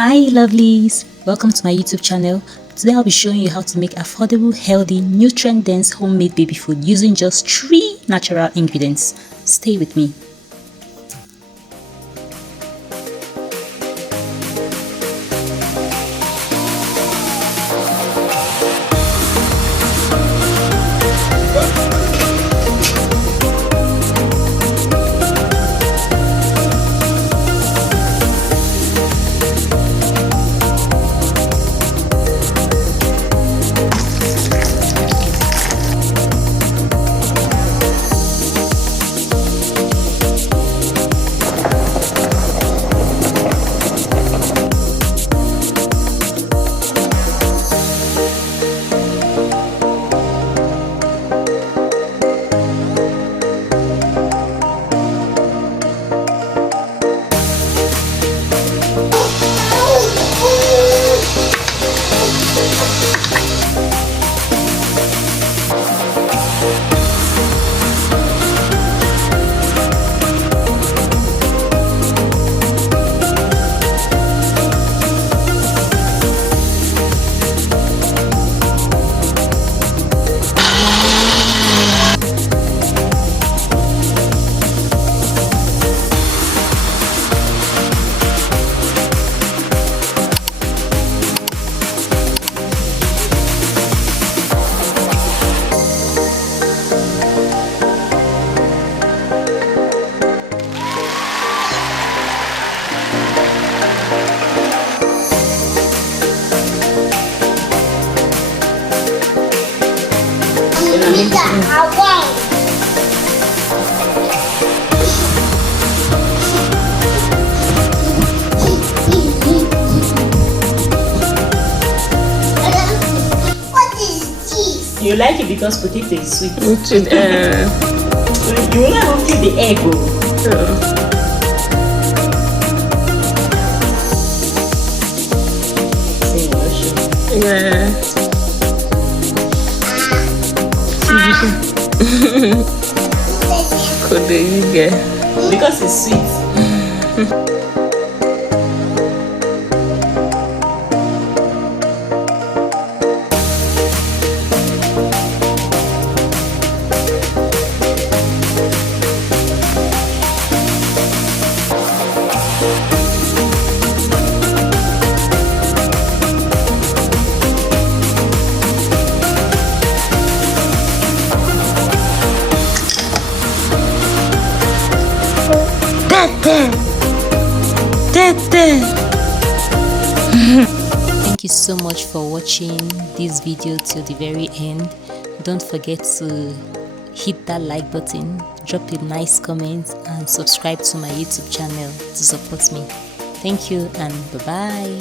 Hi lovelies, welcome to my YouTube channel. Today I'll be showing you how to make affordable, healthy, nutrient dense homemade baby food using just 3 natural ingredients. Stay with me. You like it because potato is sweet. You will not feel the egg. Yeah. Could you get? Because it's sweet. Thank you so much for watching this video till the very end. Don't forget to hit that like button, drop a nice comment, and subscribe to my YouTube channel to support me. Thank you and bye bye.